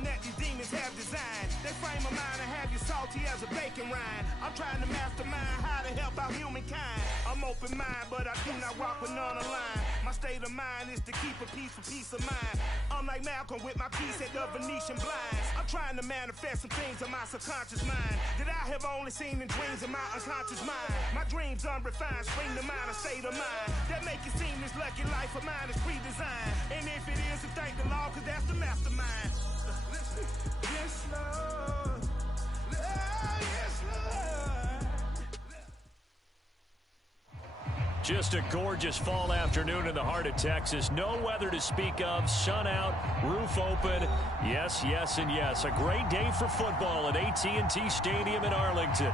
prison that these demons have designed. They frame a mind and have you salty as a bacon rind. I'm trying to mastermind how to help out humankind. I'm open mind, but I do not walk with none aligned. My state of mind is to keep a peace for peace of mind. I'm like Malcolm with my piece at the Venetian blinds. I'm trying to manifest some things in my subconscious mind that I have only seen in dreams in my unconscious mind. My dreams unrefined, spring to mind, a state of mind that make it seem this lucky life of mine is pre-designed. And if it is, then thank the Lord, cause that's the mastermind. Yes, Lord. Yes, Lord. Just a gorgeous fall afternoon in the heart of Texas. No weather to speak of. Sun out, roof open. Yes, yes, and yes. A great day for football at AT&T Stadium in Arlington.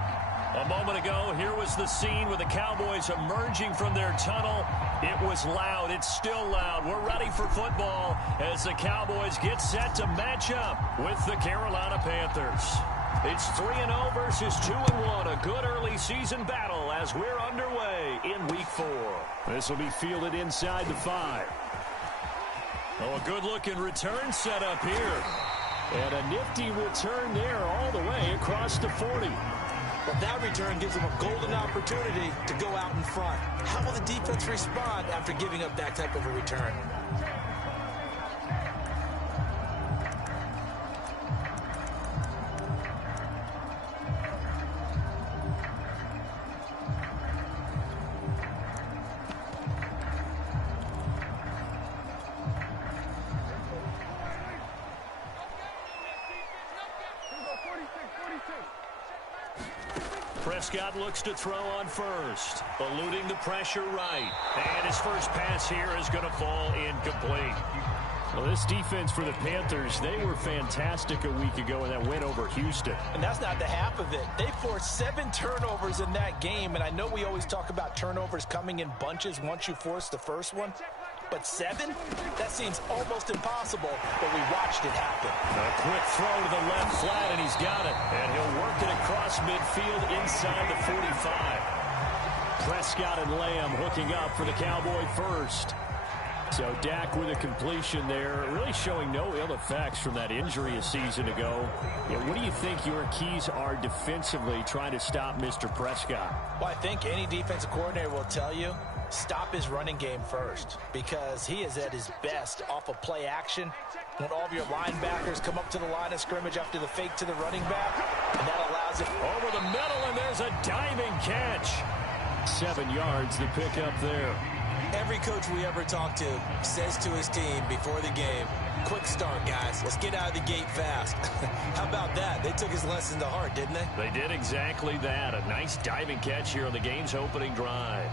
A moment ago, here was the scene with the Cowboys emerging from their tunnel. It was loud. It's still loud. We're ready for football as the Cowboys get set to match up with the Carolina Panthers. It's 3-0 versus 2-1. A good early season battle as we're underway in Week 4. This will be fielded inside the 5. Oh, a good-looking return set up here. And a nifty return there all the way across the 40. But that return gives them a golden opportunity to go out in front. How will the defense respond after giving up that type of a return? Prescott looks to throw on first, eluding the pressure right. And his first pass here is going to fall incomplete. Well, this defense for the Panthers, they were fantastic a week ago in that win over Houston. And that's not the half of it. They forced 7 turnovers in that game, and I know we always talk about turnovers coming in bunches once you force the first one. But 7? That seems almost impossible, but we watched it happen. A quick throw to the left flat, and he's got it. And he'll work it across midfield inside the 45. Prescott and Lamb hooking up for the Cowboy first. So Dak with a completion there, really showing no ill effects from that injury a season ago. Yeah, what do you think your keys are defensively trying to stop Mr. Prescott? Well, I think any defensive coordinator will tell you, stop his running game first, because he is at his best off of play action when all of your linebackers come up to the line of scrimmage after the fake to the running back, and that allows it over the middle, and there's a diving catch. 7 yards the pick up there. Every coach we ever talk to says to his team before the game, quick start, guys. Let's get out of the gate fast. How about that? They took his lesson to heart, didn't they? They did exactly that. A nice diving catch here on the game's opening drive.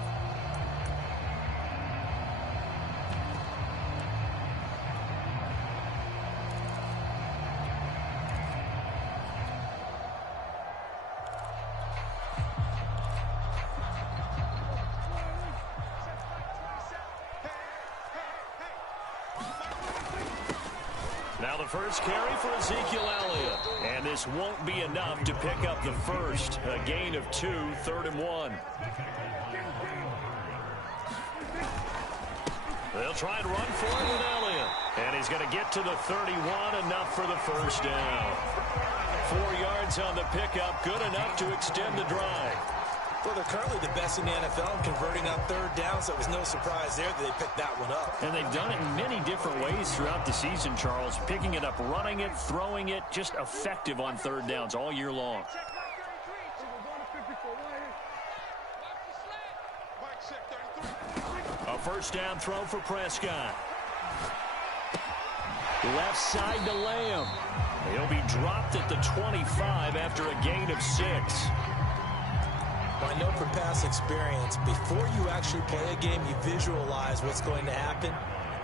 Now the first carry for Ezekiel Elliott. And this won't be enough to pick up the first. A gain of 2, 3rd and 1. They'll try and run for it with Elliott. And he's going to get to the 31, enough for the first down. 4 yards on the pickup, good enough to extend the drive. Well, they're currently the best in the NFL in converting on 3rd down, so it was no surprise there that they picked that one up. And they've done it in many different ways throughout the season, Charles. Picking it up, running it, throwing it, just effective on 3rd downs all year long. A first down throw for Prescott. Left side to Lamb. He'll be dropped at the 25 after a gain of 6. Well, I know from past experience, before you actually play a game, you visualize what's going to happen.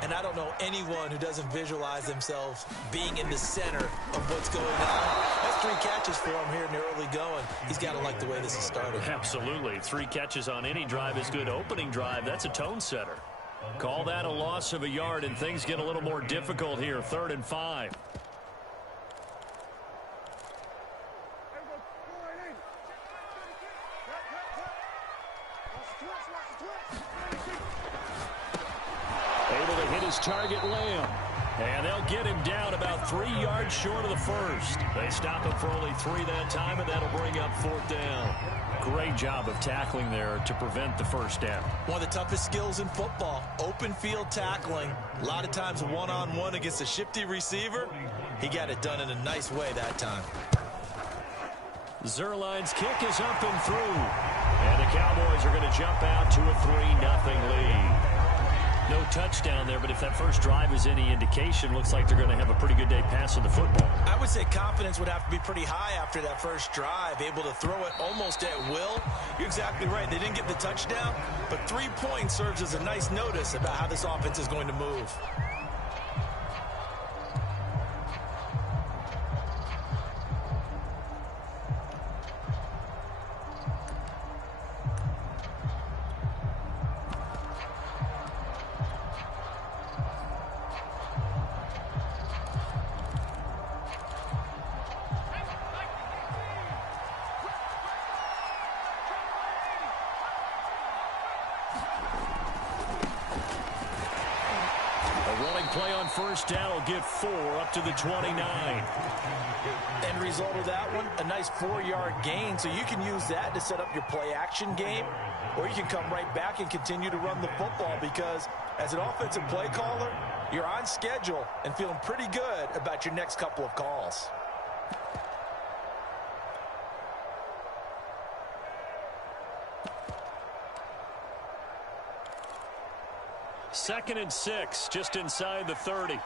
And I don't know anyone who doesn't visualize themselves being in the center of what's going on. That's 3 catches for him here in the early going. He's got to like the way this is started. Absolutely. 3 catches on any drive is good. Opening drive, that's a tone setter. Call that a loss of a yard, and things get a little more difficult here. 3rd and 5. Able to hit his target, Lamb. And they'll get him down about 3 yards short of the first. They stop him for only 3 that time, and that'll bring up 4th down. Great job of tackling there to prevent the first down. One of the toughest skills in football, open field tackling. A lot of times one-on-one against a shifty receiver. He got it done in a nice way that time. Zerline's kick is up and through. And the Cowboys are going to jump out to a 3-0 lead. No touchdown there, but if that first drive is any indication, looks like they're going to have a pretty good day passing the football. I would say confidence would have to be pretty high after that first drive, able to throw it almost at will. You're exactly right. They didn't get the touchdown, but 3 points serves as a nice notice about how this offense is going to move. Play on first down will get 4 up to the 29. End result of that one, a nice 4-yard gain. So you can use that to set up your play action game, or you can come right back and continue to run the football, because as an offensive play caller, you're on schedule and feeling pretty good about your next couple of calls. Second and 6, just inside the 30.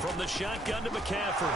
From the shotgun to McCaffrey.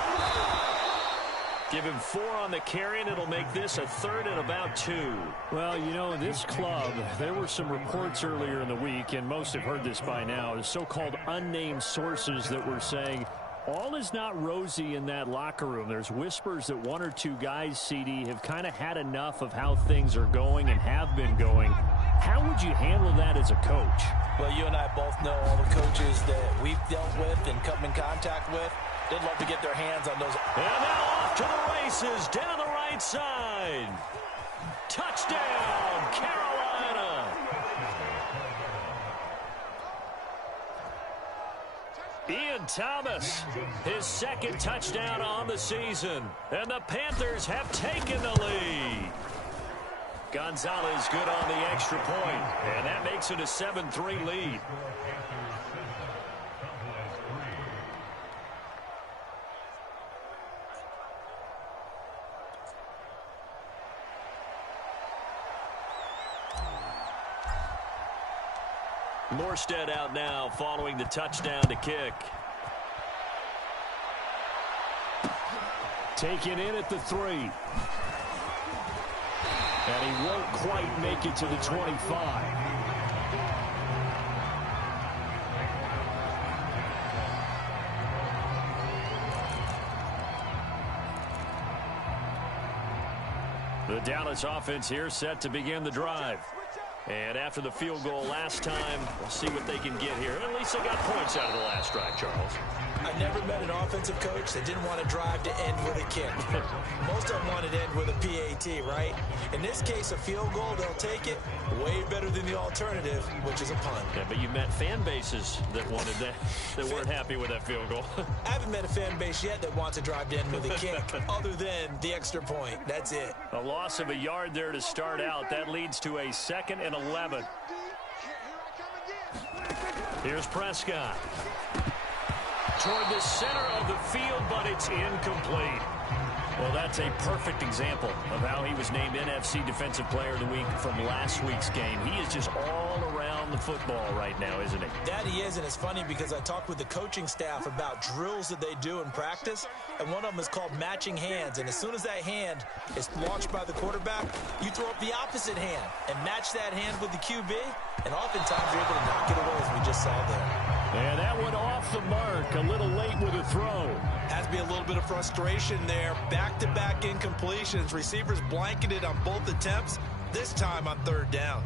Give him 4 on the carry, and it'll make this a 3rd and about 2. Well, you know, this club, there were some reports earlier in the week, and most have heard this by now, the so-called unnamed sources that were saying all is not rosy in that locker room. There's whispers that 1 or 2 guys, CD, have kind of had enough of how things are going and have been going. How would you handle that as a coach? Well, you and I both know all the coaches that we've dealt with and come in contact with. They'd love to get their hands on those. And now off to the races down the right side. Touchdown, Carolina. Ian Thomas, his 2nd touchdown on the season. And the Panthers have taken the lead. Gonzalez good on the extra point. And that makes it a 7-3 lead. Morstead out now following the touchdown to kick. Taken in at the 3. And he won't quite make it to the 25. The Dallas offense here set to begin the drive. And after the field goal last time, we'll see what they can get here. At least they got points out of the last drive, Charles. I never met an offensive coach that didn't want to drive to end with a kick. Most of them wanted to end with a PAT, right? In this case, a field goal, they'll take it. Way better than the alternative, which is a punt. Yeah, but you met fan bases that wanted that, that weren't happy with that field goal. I haven't met a fan base yet that wants to drive to end with a kick, other than the extra point. That's it. A loss of a yard there to start out. That leads to a 2nd and 11. Here's Prescott. Toward the center of the field, but it's incomplete. Well, that's a perfect example of how he was named NFC Defensive Player of the Week from last week's game. He is just all around the football right now, isn't he? That he is, and it's funny because I talked with the coaching staff about drills that they do in practice, and one of them is called matching hands. And as soon as that hand is launched by the quarterback, you throw up the opposite hand and match that hand with the QB, and oftentimes you're able to knock it away, as we just saw there. And that one off the mark, a little late with a throw. Has to be a little bit of frustration there. Back-to-back incompletions. Receivers blanketed on both attempts, this time on 3rd down.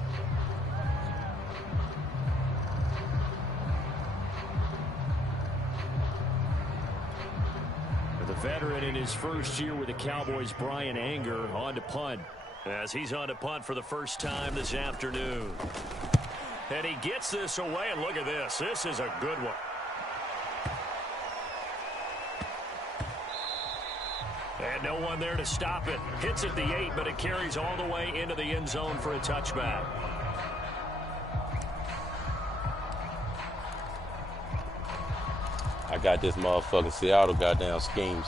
The veteran in his first year with the Cowboys, Brian Anger, on to punt. as he's on to punt for the first time this afternoon. And he gets this away, and look at this. This is a good one. And no one there to stop it. Hits at the 8, but it carries all the way into the end zone for a touchback. I got this motherfucking Seattle goddamn schemes.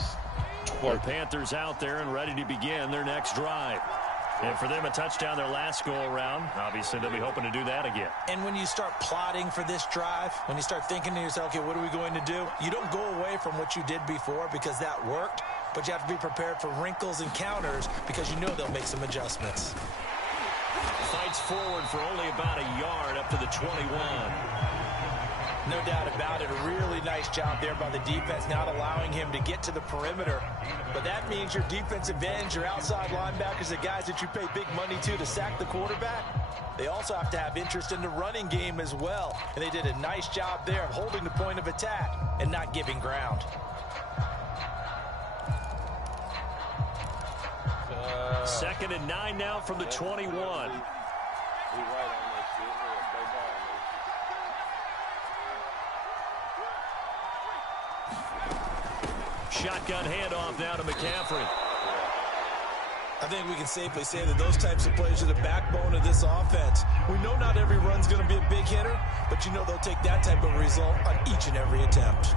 The Panthers out there and ready to begin their next drive. And for them, a touchdown their last go-around. Obviously, they'll be hoping to do that again. And when you start plotting for this drive, when you start thinking to yourself, okay, what are we going to do? You don't go away from what you did before because that worked, but you have to be prepared for wrinkles and counters because you know they'll make some adjustments. Fights forward for only about a yard up to the 21. No doubt about it. A really nice job there by the defense, not allowing him to get to the perimeter. But that means your defensive ends, your outside linebackers, the guys that you pay big money to sack the quarterback, they also have to have interest in the running game as well. And they did a nice job there of holding the point of attack and not giving ground. Second and 9 now from the 21. Shotgun handoff now to McCaffrey. I think we can safely say that those types of plays are the backbone of this offense. We know not every run's going to be a big hitter, but you know they'll take that type of result on each and every attempt. So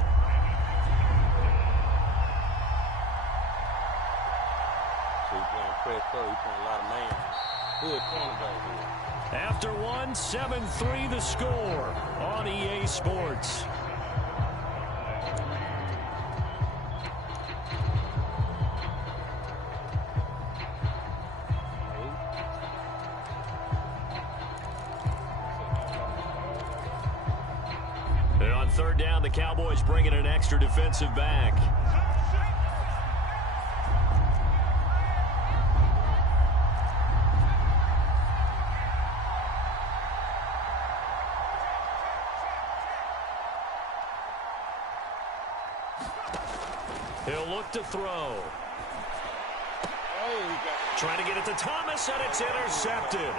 he's playing press throw. He's playing a lot of man. Good cornerback here. After one, 7-3 the score on EA Sports. Third down, the Cowboys bring in an extra defensive back. He'll look to throw. Trying to get it to Thomas, and it's intercepted.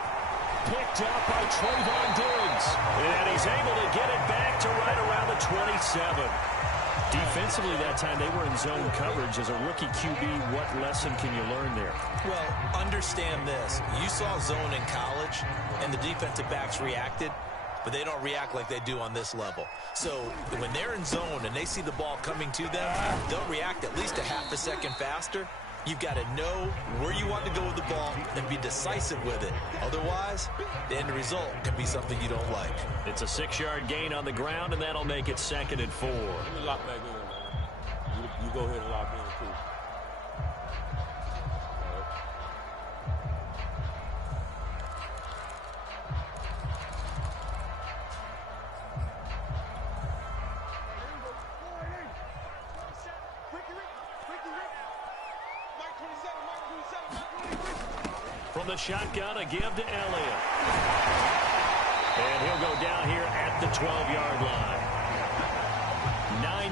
Picked up by Trayvon Diggs. And he's able to get it back to right around the 27. Defensively that time, they were in zone coverage. As a rookie QB, what lesson can you learn there? Well, understand this. You saw zone in college, and the defensive backs reacted, but they don't react like they do on this level. So when they're in zone and they see the ball coming to them, they'll react at least a half a second faster. You've got to know where you want to go with the ball and be decisive with it. Otherwise, the end result can be something you don't like. It's a 6-yard gain on the ground, and that'll make it 2nd and 4. Let me lock back in, man. You go ahead and lock in, too. From the shotgun, a give to Elliott. And he'll go down here at the 12-yard line.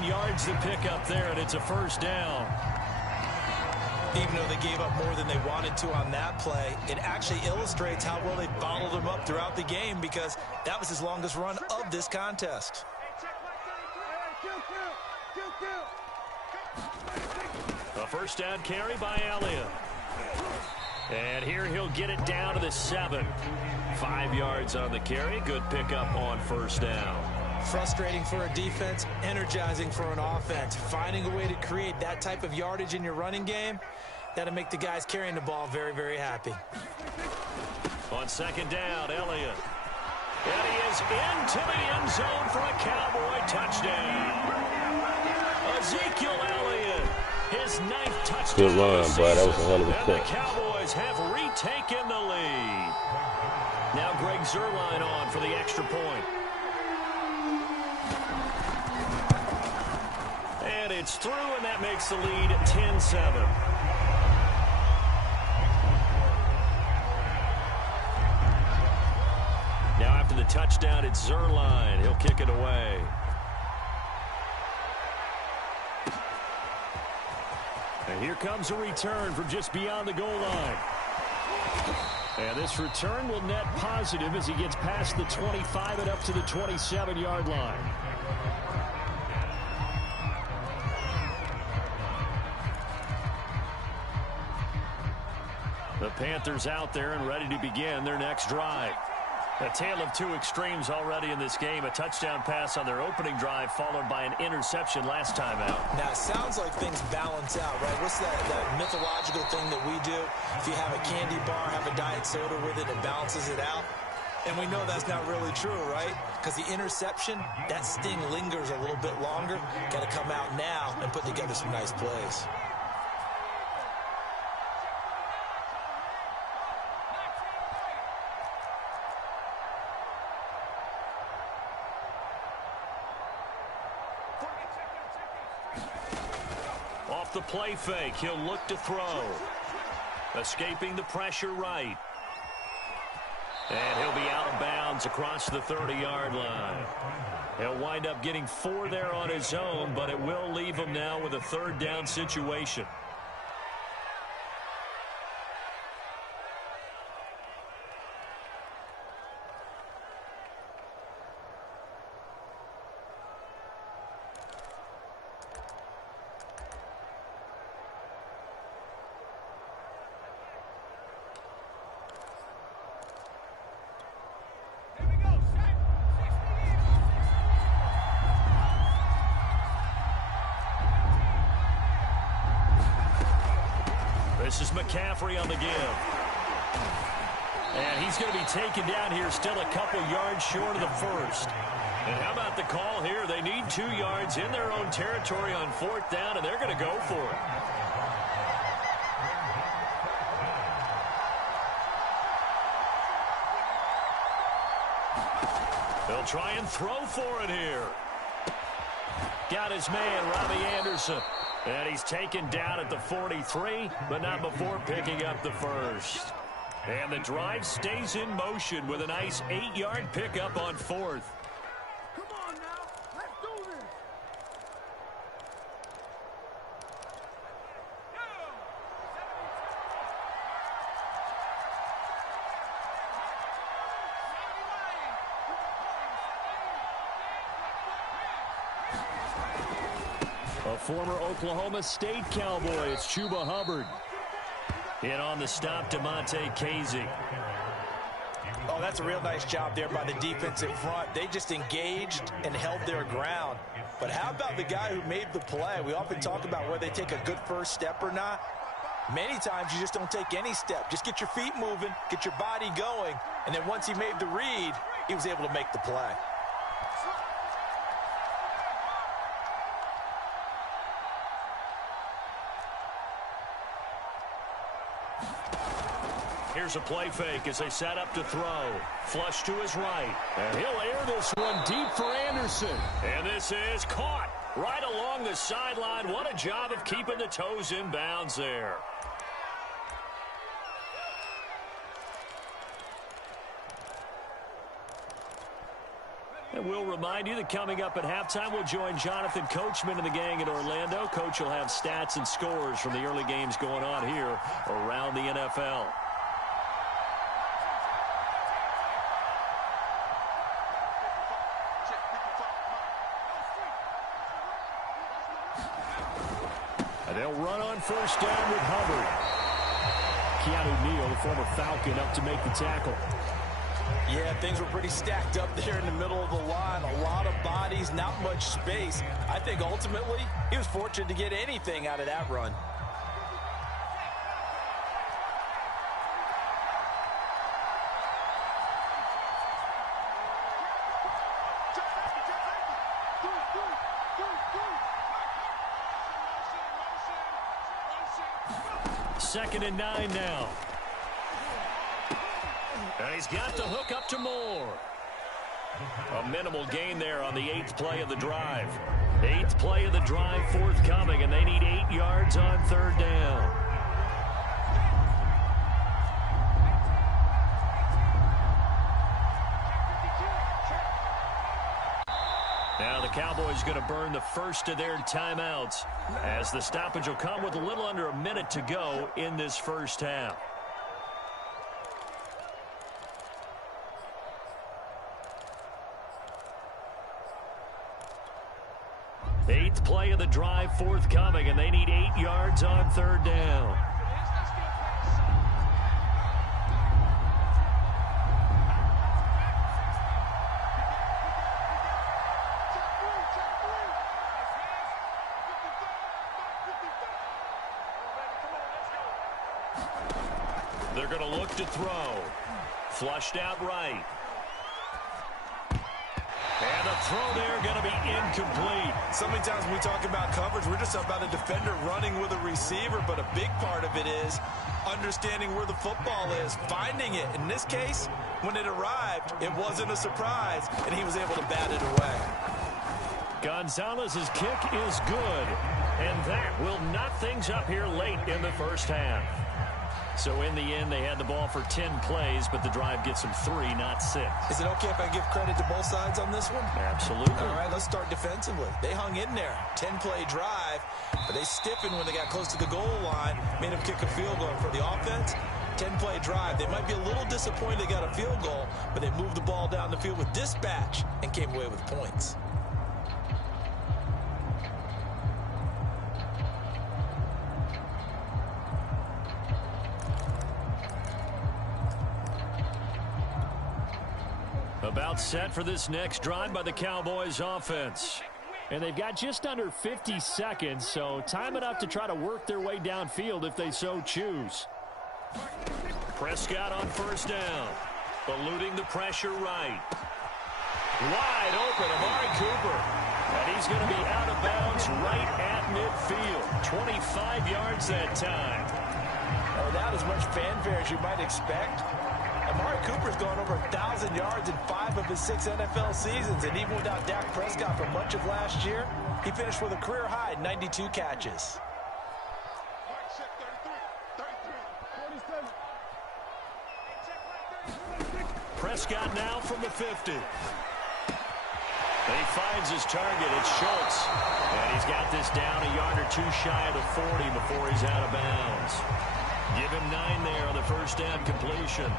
9 yards to pick up there, and it's a first down. Even though they gave up more than they wanted to on that play, it actually illustrates how well they followed him up throughout the game because that was his longest run of this contest. A first down carry by Elliott. And here he'll get it down to the 7. 5 yards on the carry. Good pickup on first down. Frustrating for a defense, energizing for an offense. Finding a way to create that type of yardage in your running game, that'll make the guys carrying the ball very, very happy. On second down, Elliott. And he is into the end zone for a Cowboy touchdown. Ezekiel Elliott, his 9th touchdown. Good run, boy. That was a hell of a and catch. The Cowboys have retaken the lead. Now Greg Zuerlein on for the extra point. And it's through, and that makes the lead 10-7. Now after the touchdown, it's Zuerlein. He'll kick it away. And here comes a return from just beyond the goal line. And this return will net positive as he gets past the 25 and up to the 27-yard line. The Panthers out there and ready to begin their next drive. A tale of two extremes already in this game. A touchdown pass on their opening drive followed by an interception last time out. Now, it sounds like things balance out, right? What's that mythological thing that we do? If you have a candy bar, have a diet soda with it, it balances it out. And we know that's not really true, right? Because the interception, that sting lingers a little bit longer. Got to come out now and put together some nice plays. Off the play fake, he'll look to throw. Escaping the pressure right. And he'll be out of bounds across the 30-yard line. He'll wind up getting 4 there on his own, but it will leave him now with a third down situation. This is McCaffrey on the give. And he's going to be taken down here still a couple yards short of the first. And how about the call here? They need 2 yards in their own territory on 4th down, and they're going to go for it. They'll try and throw for it here. Got his man, Robbie Anderson. And he's taken down at the 43, but not before picking up the first. And the drive stays in motion with a nice 8-yard pickup on 4th. Come on now, let's do this. A former Oklahoma State Cowboy, it's Chuba Hubbard. In on the stop, DeMonte Casey. Oh, that's a real nice job there by the defensive front. They just engaged and held their ground. But how about the guy who made the play? We often talk about whether they take a good first step or not. Many times you just don't take any step. Just get your feet moving, get your body going, and then once he made the read, he was able to make the play. Here's a play fake as they set up to throw. Flush to his right. And he'll air this one deep for Anderson. And this is caught right along the sideline. What a job of keeping the toes in bounds there. And we'll remind you that coming up at halftime, we'll join Jonathan Coachman and the gang in Orlando. Coach will have stats and scores from the early games going on here around the NFL. And they'll run on first down with Hubbard. Keanu Neal, the former Falcon, up to make the tackle. Yeah, things were pretty stacked up there in the middle of the line. A lot of bodies, not much space. I think ultimately he was fortunate to get anything out of that run. Second and 9 now. And he's got the hook up to Moore. A minimal gain there on the 8th play of the drive. 8th play of the drive forthcoming, and they need 8 yards on 3rd down. Now the Cowboys going to burn the first of their timeouts as the stoppage will come with a little under a minute to go in this first half. 8th play of the drive forthcoming, and they need 8 yards on 3rd down. They're going to look to throw. Flushed out right. And the throw there going to be incomplete. So many times when we talk about coverage, we're just about a defender running with a receiver, but a big part of it is understanding where the football is, finding it. In this case, when it arrived, it wasn't a surprise, and he was able to bat it away. Gonzalez's kick is good, and that will knot things up here late in the first half. So in the end, they had the ball for 10 plays, but the drive gets them 3, not 6. Is it okay if I give credit to both sides on this one? Absolutely. All right, let's start defensively. They hung in there. 10-play drive, but they stiffened when they got close to the goal line, made them kick a field goal. For the offense, 10-play drive. They might be a little disappointed they got a field goal, but they moved the ball down the field with dispatch and came away with points. About set for this next drive by the Cowboys offense. And they've got just under 50 seconds, so time enough to try to work their way downfield if they so choose. Prescott on 1st down. Eluding the pressure right. Wide open, Amari Cooper. And he's going to be out of bounds right at midfield. 25 yards that time. Without as much fanfare as you might expect, Amari Cooper's gone over 1,000 yards in 5 of his 6 NFL seasons, and even without Dak Prescott for much of last year, he finished with a career-high 92 catches. Prescott now from the 50. And he finds his target. It's Schultz. And he's got this down a yard or 2 shy of the 40 before he's out of bounds. Give him 9 there on the 1st down completion.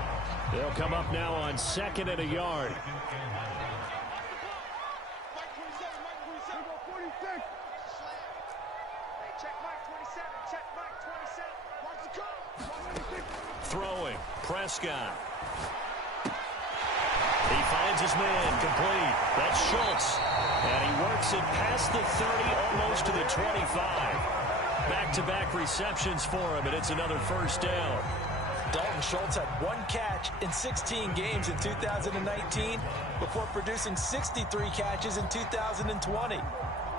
They'll come up now on 2nd and a yard. Throwing. Prescott. He finds his man complete. That's Schultz. And he works it past the 30, almost to the 25. Back-to-back receptions for him, and it's another 1st down. Dalton Schultz had 1 catch in 16 games in 2019 before producing 63 catches in 2020. I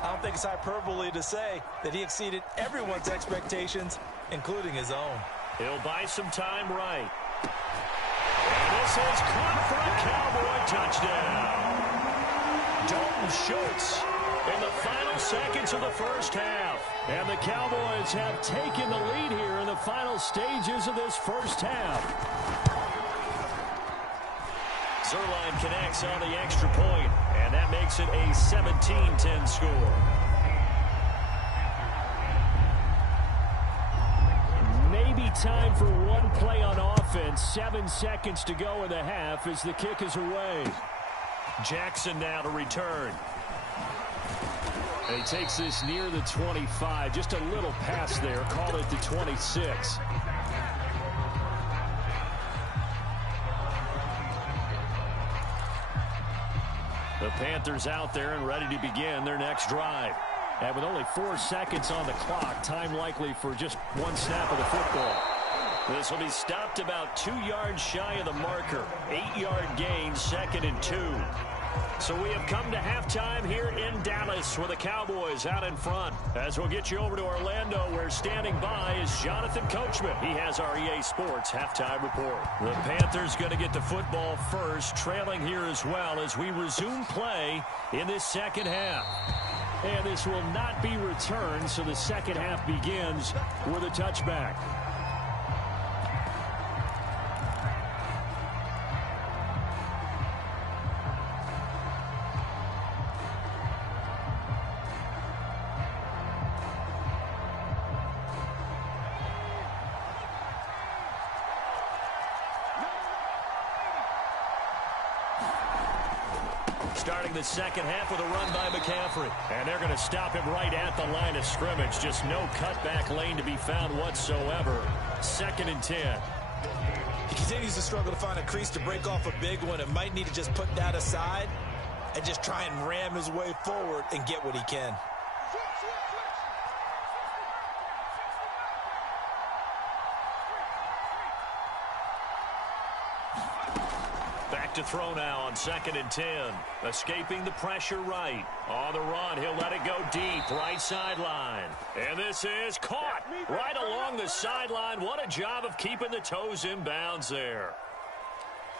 don't think it's hyperbole to say that he exceeded everyone's expectations, including his own. He'll buy some time right. And this is caught for a Cowboy touchdown. Dalton Schultz in the final seconds of the 1st half. And the Cowboys have taken the lead here in the final stages of this 1st half. Zerline connects on the extra point, and that makes it a 17-10 score. Maybe time for one play on offense. 7 seconds to go in the half as the kick is away. Jackson now to return. And he takes this near the 25. Just a little pass there. Call it the 26. The Panthers out there and ready to begin their next drive. And with only 4 seconds on the clock, time likely for just 1 snap of the football. This will be stopped about 2 yards shy of the marker. 8-yard gain, 2nd and 2. So we have come to halftime here in Dallas with the Cowboys out in front. As we'll get you over to Orlando, where standing by is Jonathan Coachman. He has our EA Sports halftime report. The Panthers going to get the football first, trailing here as well as we resume play in this 2nd half. And this will not be returned, so the 2nd half begins with a touchback. Starting the second half with a run by McCaffrey. And they're going to stop him right at the line of scrimmage. Just no cutback lane to be found whatsoever. 2nd and 10. He continues to struggle to find a crease to break off a big one and might need to just put that aside and just try and ram his way forward and get what he can. Back to throw now on 2nd and 10. Escaping the pressure right. On the run, he'll let it go deep. Right sideline. And this is caught right along the sideline. What a job of keeping the toes in bounds there.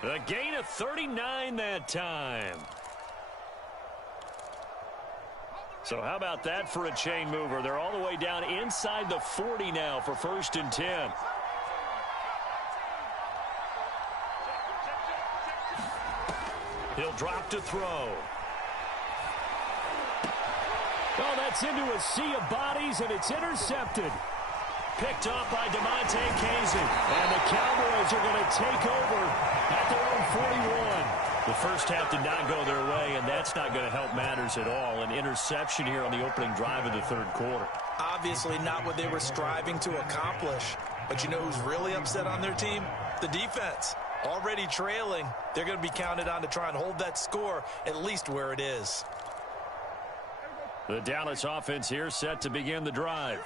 A gain of 39 that time. So how about that for a chain mover? They're all the way down inside the 40 now for 1st and 10. He'll drop to throw. Oh, that's into a sea of bodies, and it's intercepted. Picked off by DeMonte Casey. And the Cowboys are going to take over at their own 41. The first half did not go their way, and that's not going to help matters at all. An interception here on the opening drive of the 3rd quarter. Obviously not what they were striving to accomplish. But you know who's really upset on their team? The defense. Already trailing, they're going to be counted on to try and hold that score at least where it is. The Dallas offense here set to begin the drive.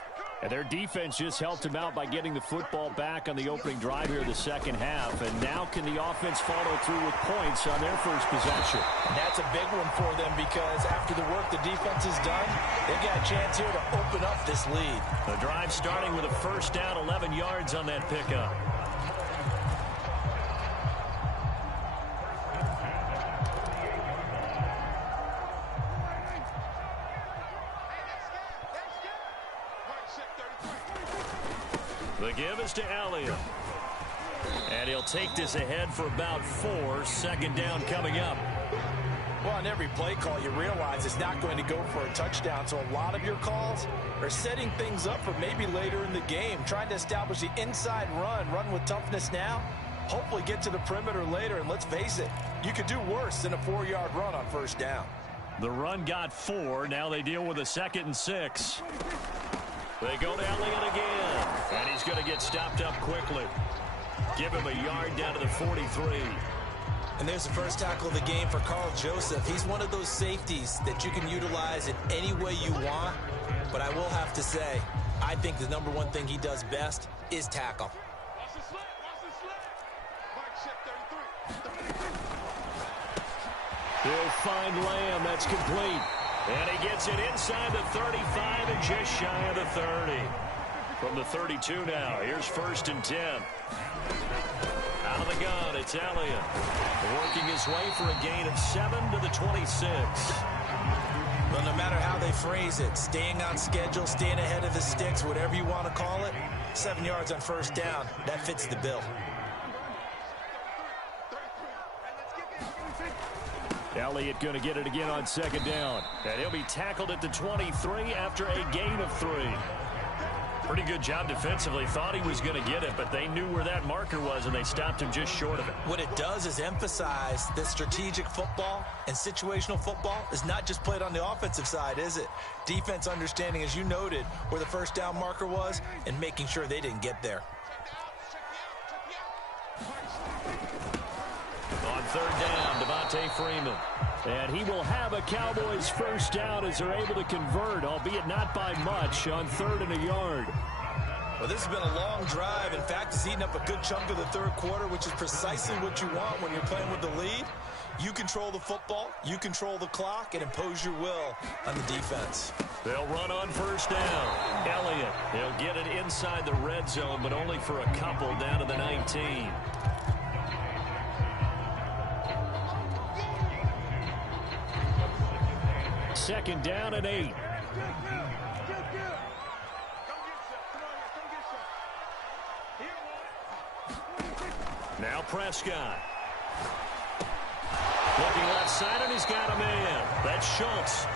And their defense just helped them out by getting the football back on the opening drive here in the second half. And now can the offense follow through with points on their first possession? And that's a big one for them because after the work the defense has done, they've got a chance here to open up this lead. The drive starting with a first down, 11 yards on that pickup. The give is to Elliott. And he'll take this ahead for about 4. 2nd down coming up. Well, on every play call, you realize it's not going to go for a touchdown. So a lot of your calls are setting things up for maybe later in the game, trying to establish the inside run with toughness now, hopefully get to the perimeter later. And let's face it, you could do worse than a 4-yard run on 1st down. The run got 4. Now they deal with a 2nd and 6. They go to Elliott again. And he's going to get stopped up quickly. Give him a yard down to the 43. And there's the first tackle of the game for Carl Joseph. He's one of those safeties that you can utilize in any way you want. But I will have to say, I think the number one thing he does best is tackle. He'll find Lamb. That's complete. And he gets it inside the 35 and just shy of the 30. From the 32 now, here's 1st and 10. Out of the gun, it's Elliott. Working his way for a gain of 7 to the 26. Well, no matter how they phrase it, staying on schedule, staying ahead of the sticks, whatever you want to call it, 7 yards on 1st down, that fits the bill. Elliott going to get it again on 2nd down. And he'll be tackled at the 23 after a gain of 3. Pretty good job defensively. Thought he was going to get it, but they knew where that marker was, and they stopped him just short of it. What it does is emphasize that strategic football and situational football is not just played on the offensive side, is it? Defense understanding, as you noted, where the 1st down marker was and making sure they didn't get there. On 3rd down, Devontae Freeman. And he will have a Cowboys 1st down as they're able to convert, albeit not by much, on 3rd and a yard. Well, this has been a long drive. In fact, it's eaten up a good chunk of the 3rd quarter, which is precisely what you want when you're playing with the lead. You control the football, you control the clock, and impose your will on the defense. They'll run on 1st down. Elliott, he'll get it inside the red zone, but only for a couple down to the 19. Second down and 8. Now Prescott. Looking left side, and he's got a man. That's Schultz.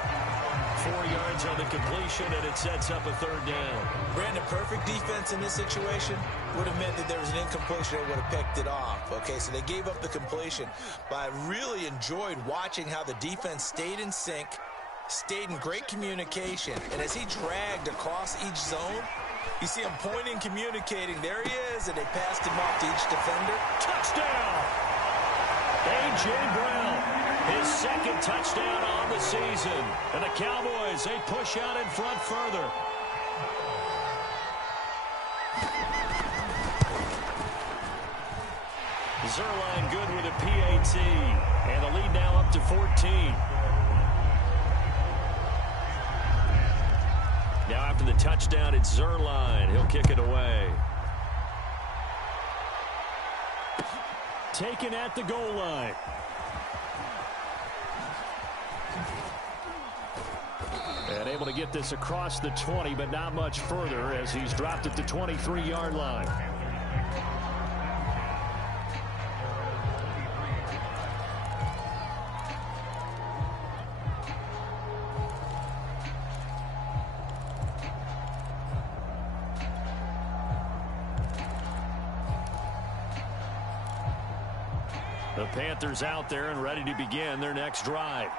4 yards on the completion, and it sets up a 3rd down. Brandon, perfect defense in this situation would have meant that there was an incompletion that would have picked it off. Okay, so they gave up the completion. But I really enjoyed watching how the defense stayed in sync, stayed in great communication, and as he dragged across each zone, you see him pointing, communicating. There he is, and they passed him off to each defender. Touchdown! A.J. Brown, his 2nd touchdown on the season. And the Cowboys, they push out in front further. Zerline good with a PAT. And the lead now up to 14. Now after the touchdown, it's Zerline. He'll kick it away. Taken at the goal line. And able to get this across the 20, but not much further as he's dropped at the 23-yard line. The Panthers out there and ready to begin their next drive.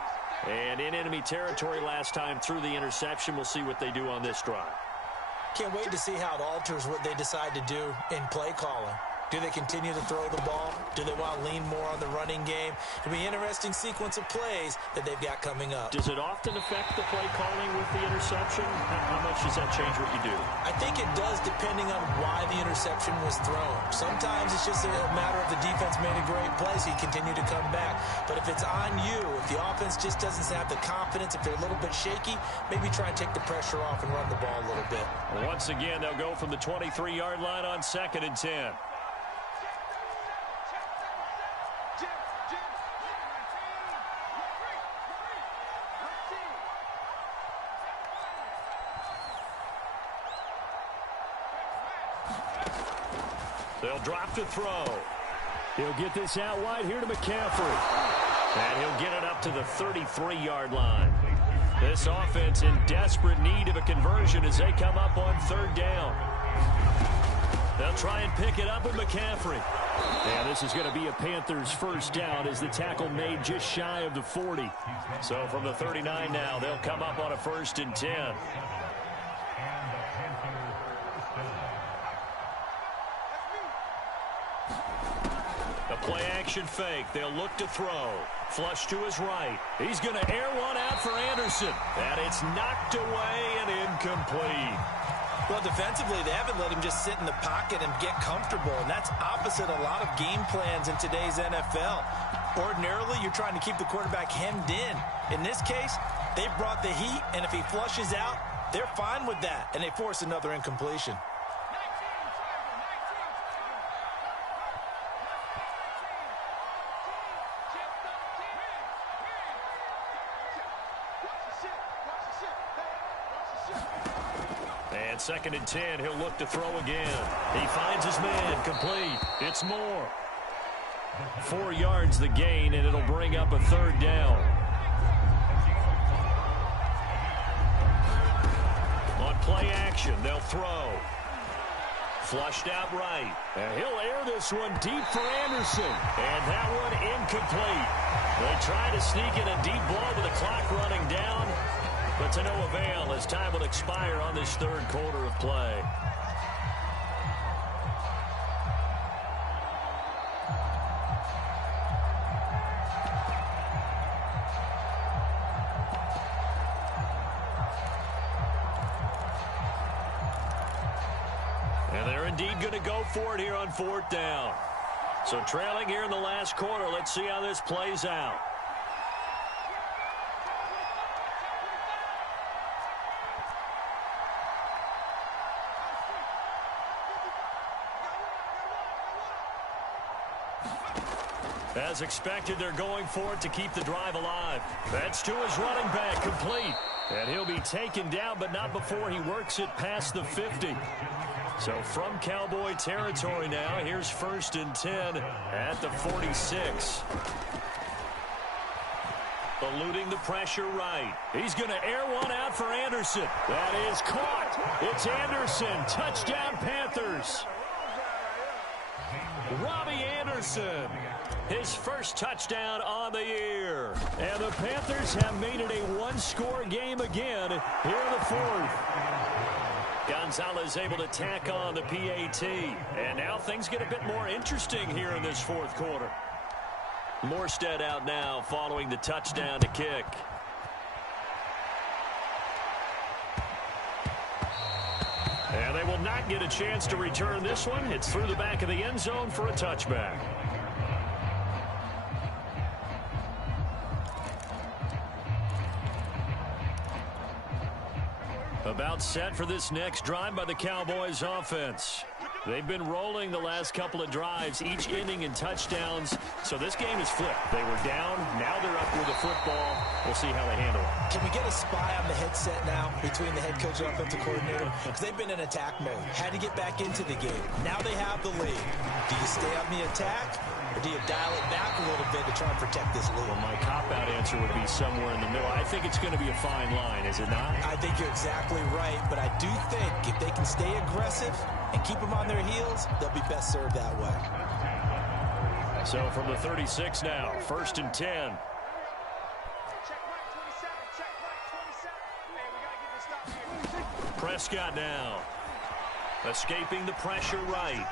And in enemy territory last time through the interception. We'll see what they do on this drive. Can't wait to see how it alters what they decide to do in play calling. Do they continue to throw the ball? Do they want to lean more on the running game? It'll be an interesting sequence of plays that they've got coming up. Does it often affect the play calling with the interception? How much does that change what you do? I think it does depending on why the interception was thrown. Sometimes it's just a matter of the defense made a great play, so you continue to come back. But if it's on you, if the offense just doesn't have the confidence, if they're a little bit shaky, maybe try and take the pressure off and run the ball a little bit. Once again, they'll go from the 23-yard line on 2nd and 10. They'll drop to throw. He'll get this out wide here to McCaffrey. And he'll get it up to the 33-yard line. This offense in desperate need of a conversion as they come up on 3rd down. They'll try and pick it up with McCaffrey. And this is going to be a Panthers 1st down as the tackle made just shy of the 40. So from the 39 now, they'll come up on a 1st and 10. Play action fake. They'll look to throw. Flush to his right. He's going to air one out for Anderson. And it's knocked away and incomplete. Well, defensively, they haven't let him just sit in the pocket and get comfortable. And that's opposite a lot of game plans in today's NFL. Ordinarily, you're trying to keep the quarterback hemmed in. In this case, they've brought the heat. And if he flushes out, they're fine with that. And they force another incompletion. And 2nd and 10, he'll look to throw again. He finds his man, complete. It's Moore. 4 yards the gain, and it'll bring up a 3rd down. On play action, they'll throw. Flushed out right. And he'll air this one deep for Anderson. And that one incomplete. They try to sneak in a deep ball with the clock running down. But to no avail as time will expire on this 3rd quarter of play. And they're indeed going to go for it here on 4th down. So trailing here in the last quarter, let's see how this plays out. As expected, they're going for it to keep the drive alive. That's to his running back, complete. And he'll be taken down, but not before he works it past the 50. So from Cowboy territory now, here's 1st and 10 at the 46. Eluding the pressure right. He's going to air one out for Anderson. That is caught. It's Anderson. Touchdown, Panthers. Robbie Anderson. His first touchdown on the year. And the Panthers have made it a one-score game again here in the fourth. Gonzalez able to tack on the PAT. And now things get a bit more interesting here in this fourth quarter. Morstead out now following the touchdown to kick. And they will not get a chance to return this one. It's through the back of the end zone for a touchback. About set for this next drive by the Cowboys offense. They've been rolling the last couple of drives, each inning in touchdowns. So this game is flipped. They were down. Now they're up with the football. We'll see how they handle it. Can we get a spy on the headset now between the head coach and offensive coordinator? Because they've been in attack mode. Had to get back into the game. Now they have the lead. Do you stay on the attack? Or do you dial it back a little bit to try and protect this lead? Well, my cop-out answer would be somewhere in the middle. I think it's going to be a fine line, is it not? I think you're exactly right, but I do think if they can stay aggressive and keep them on their heels, they'll be best served that way. So from the 36 now, 1st and 10. Prescott now. Escaping the pressure right.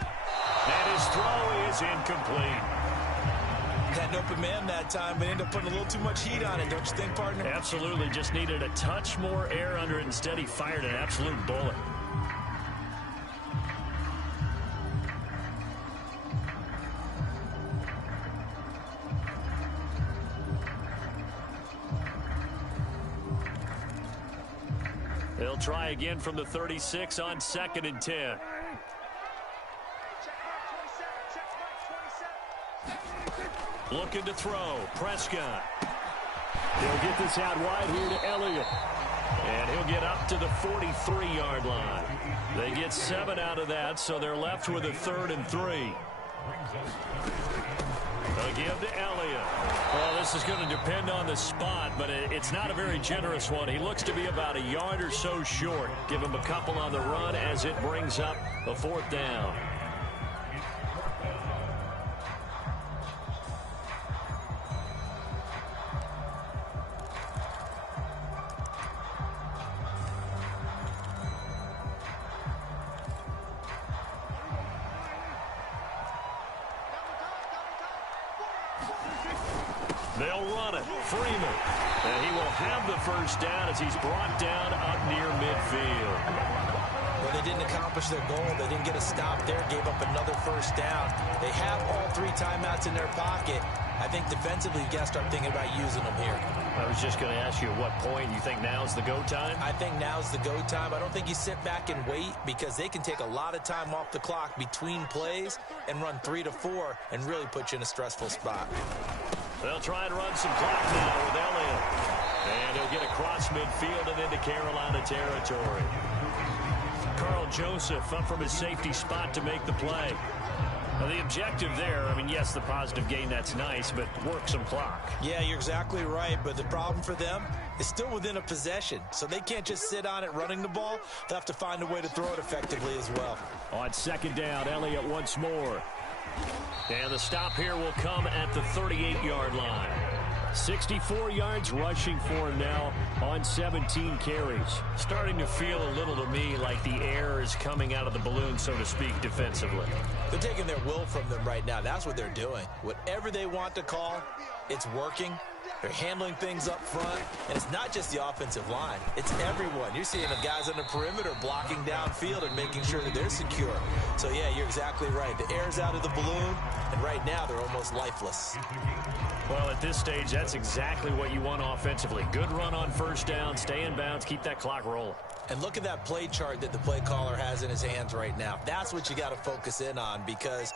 And his throw is incomplete. Had an open man that time, but ended up putting a little too much heat on it, don't you think, partner? Absolutely. Just needed a touch more air under it. Instead, he fired an absolute bullet. They'll try again from the 36 on 2nd and 10. Looking to throw. Prescott. He'll get this out wide here to Elliott. And he'll get up to the 43-yard line. They get 7 out of that, so they're left with a 3rd and 3. They'll give to Elliott. Well, this is going to depend on the spot, but it's not a very generous one. He looks to be about a yard or so short. Give him a couple on the run as it brings up the 4th down. They'll run it. Freeman. And he will have the 1st down as he's brought down up near midfield. Well, they didn't accomplish their goal. They didn't get a stop there. Gave up another 1st down. They have all 3 timeouts in their pocket. I think defensively, you got to start thinking about using them here. I was just going to ask you at what point you think now's the go time? I think now's the go time. I don't think you sit back and wait because they can take a lot of time off the clock between plays and run 3 to 4 and really put you in a stressful spot. They'll try and run some clock now with Elliott. And he'll get across midfield and into Carolina territory. Carl Joseph up from his safety spot to make the play. Now, the objective there, I mean, yes, the positive gain, that's nice, but work some clock. Yeah, you're exactly right, but the problem for them is still within a possession, so they can't just sit on it running the ball. They'll have to find a way to throw it effectively as well. On 2nd down, Elliott once more. And the stop here will come at the 38-yard line. 64 yards rushing for him now on 17 carries. Starting to feel a little to me like the air is coming out of the balloon, so to speak, defensively. They're taking their will from them right now. That's what they're doing. Whatever they want to call, it's working. They're handling things up front, and it's not just the offensive line. It's everyone. You're seeing the guys on the perimeter blocking downfield and making sure that they're secure. So, yeah, you're exactly right. The air's out of the balloon, and right now they're almost lifeless. Well, at this stage, that's exactly what you want offensively. Good run on 1st down, stay in bounds, keep that clock rolling. And look at that play chart that the play caller has in his hands right now. That's what you got to focus in on because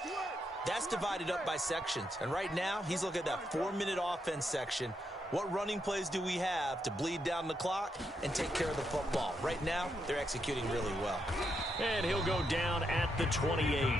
that's divided up by sections. And right now, he's looking at that 4-minute offense section. What running plays do we have to bleed down the clock and take care of the football? Right now, they're executing really well. And he'll go down at the 28.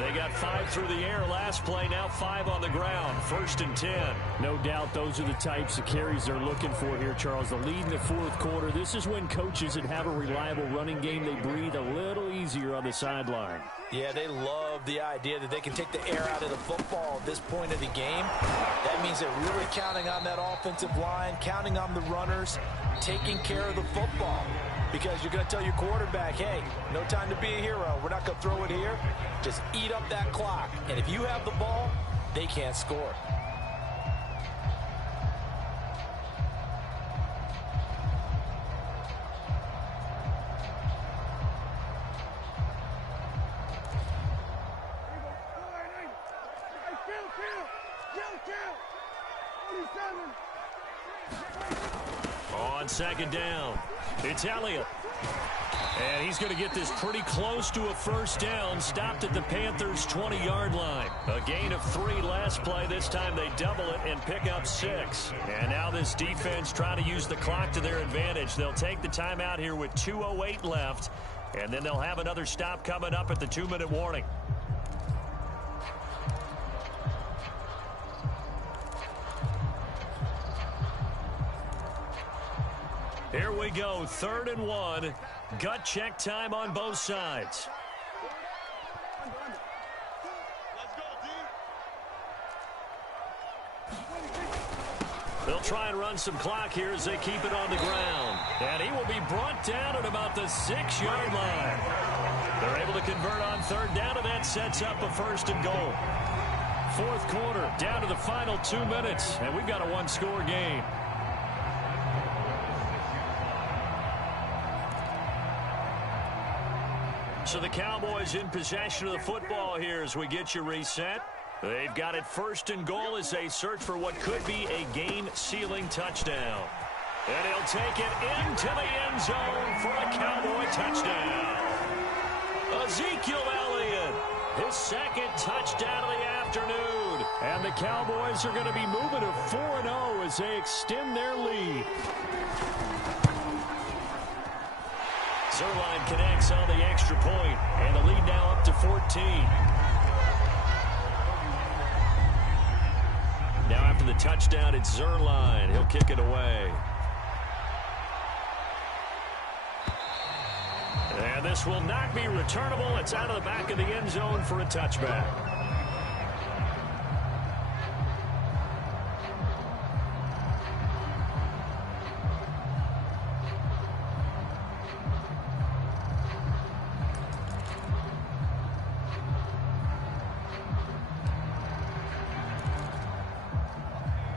They got 5 through the air last play, now 5 on the ground. 1st and 10. No doubt those are the types of carries they're looking for here, Charles. The lead in the fourth quarter. This is when coaches that have a reliable running game, they breathe a little easier on the sideline. Yeah, they love the idea that they can take the air out of the football at this point of the game. That means they're really counting on that offensive line, counting on the runners, taking care of the football. Because you're going to tell your quarterback, hey, no time to be a hero. We're not going to throw it here. Just eat up that clock. And if you have the ball, they can't score. On 2nd down, it's Elliott. And he's going to get this pretty close to a 1st down, stopped at the Panthers' 20-yard line. A gain of 3 last play. This time they double it and pick up 6. And now this defense trying to use the clock to their advantage. They'll take the timeout here with 2:08 left, and then they'll have another stop coming up at the 2-minute warning. Here we go, 3rd and 1. Gut check time on both sides. They'll try and run some clock here as they keep it on the ground. And he will be brought down at about the 6-yard line. They're able to convert on 3rd down, and that sets up a 1st and goal. 4th quarter, down to the final 2 minutes, and we've got a 1-score game. So the Cowboys in possession of the football here as we get you reset. They've got it 1st and goal as they search for what could be a game-sealing touchdown. And he'll take it into the end zone for a Cowboy touchdown. Ezekiel Elliott, his 2nd touchdown of the afternoon. And the Cowboys are going to be moving to 4-0 as they extend their lead. Zerline connects on the extra point, and the lead now up to 14. Now after the touchdown, it's Zerline. He'll kick it away. And this will not be returnable. It's out of the back of the end zone for a touchback.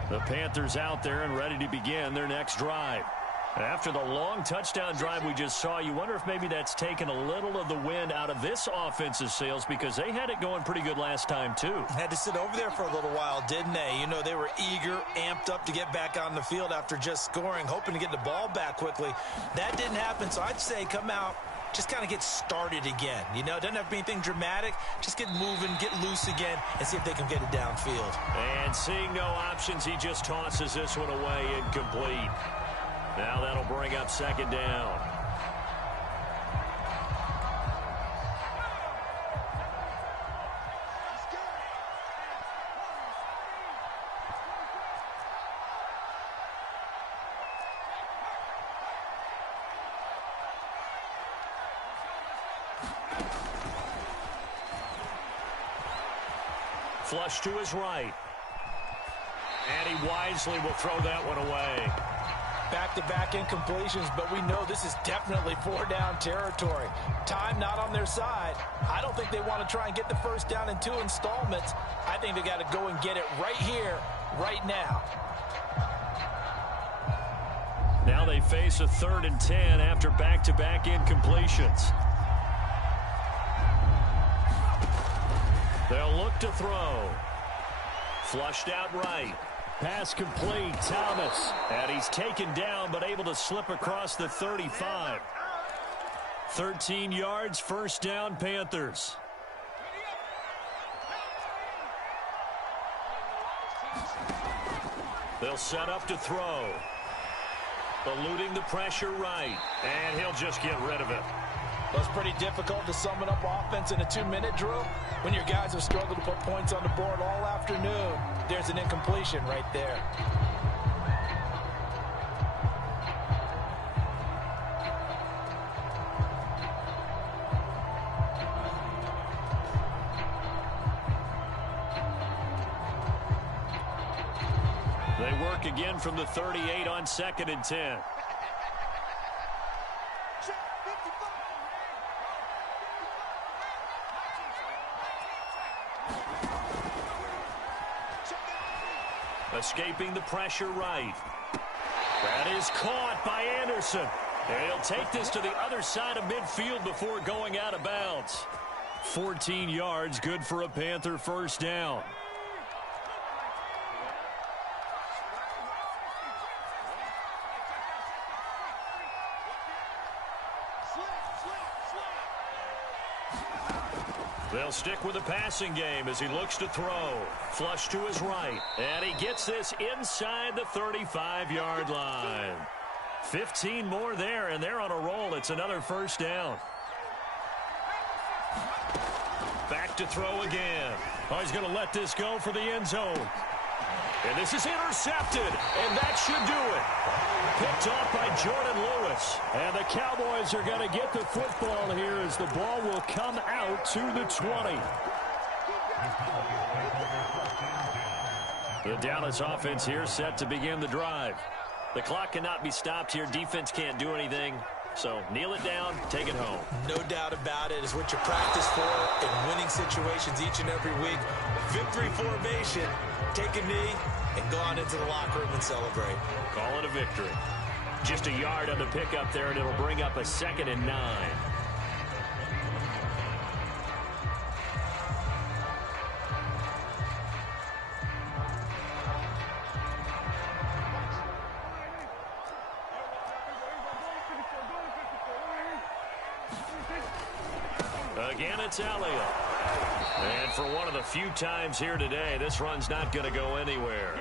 The Panthers out there and ready to begin their next drive. After the long touchdown drive we just saw, you wonder if maybe that's taken a little of the wind out of this offensive sails, because they had it going pretty good last time too. Had to sit over there for a little while, didn't they? You know, they were eager, amped up to get back on the field after just scoring, hoping to get the ball back quickly. That didn't happen, so I'd say come out, just kind of get started again. You know, it doesn't have to be anything dramatic. Just get moving, get loose again, and see if they can get it downfield. And seeing no options, he just tosses this one away, incomplete. Now that'll bring up 2nd down. Flush to his right. And he wisely will throw that one away. Back-to-back incompletions, but we know this is definitely 4-down territory. Time not on their side. I don't think they want to try and get the 1st down in 2 installments. I think they got to go and get it right here, right now. Now they face a 3rd and 10 after back-to-back incompletions. They'll look to throw. Flushed out right. Pass complete, Thomas. And he's taken down, but able to slip across the 35. 13 yards, 1st down, Panthers. They'll set up to throw. Eluding the pressure right. And he'll just get rid of it. Well, it's pretty difficult to summon up offense in a 2-minute drill when your guys have struggled to put points on the board all afternoon. There's an incompletion right there. They work again from the 38 on 2nd and 10. Escaping the pressure right. That is caught by Anderson. And he'll take this to the other side of midfield before going out of bounds. 14 yards, good for a Panther first down. They'll stick with the passing game as he looks to throw. Flush to his right. And he gets this inside the 35-yard line. 15 more there, and they're on a roll. It's another first down. Back to throw again. Oh, he's going to let this go for the end zone. And this is intercepted, and that should do it. Picked off by Jordan Lewis. And the Cowboys are going to get the football here as the ball will come out to the 20. The Dallas offense here set to begin the drive. The clock cannot be stopped here. Defense can't do anything. So kneel it down, take it home. No doubt about it. It's what you practice for in winning situations each and every week. Victory formation. Take a knee and go on into the locker room and celebrate. Call it a victory. Just a yard on the pickup there, and it'll bring up a 2nd and 9. Again, it's Elliott. And for one of the few times here today, this run's not going to go anywhere.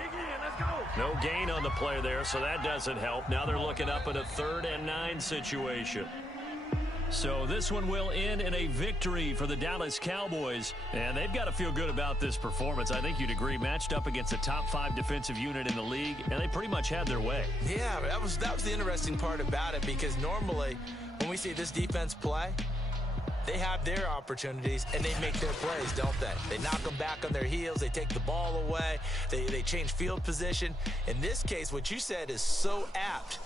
No gain on the play there, so that doesn't help. Now they're looking up at a 3rd and 9 situation. So this one will end in a victory for the Dallas Cowboys, and they've got to feel good about this performance. I think you'd agree, matched up against a top 5 defensive unit in the league, and they pretty much had their way. Yeah, that was the interesting part about it, because normally when we see this defense play, they have their opportunities, and they make their plays, don't they? They knock them back on their heels. They take the ball away. They change field position. In this case, what you said is so apt.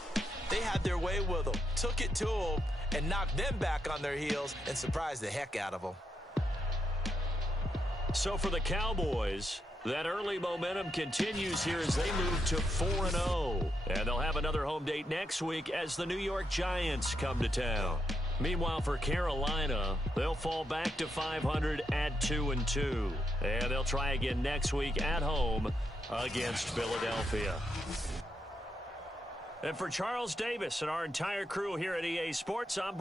They had their way with them, took it to them, and knocked them back on their heels and surprised the heck out of them. So for the Cowboys, that early momentum continues here as they move to 4-0. And they'll have another home date next week as the New York Giants come to town. Meanwhile, for Carolina, they'll fall back to 500 at 2-2. And they'll try again next week at home against Philadelphia. And for Charles Davis and our entire crew here at EA Sports, I'm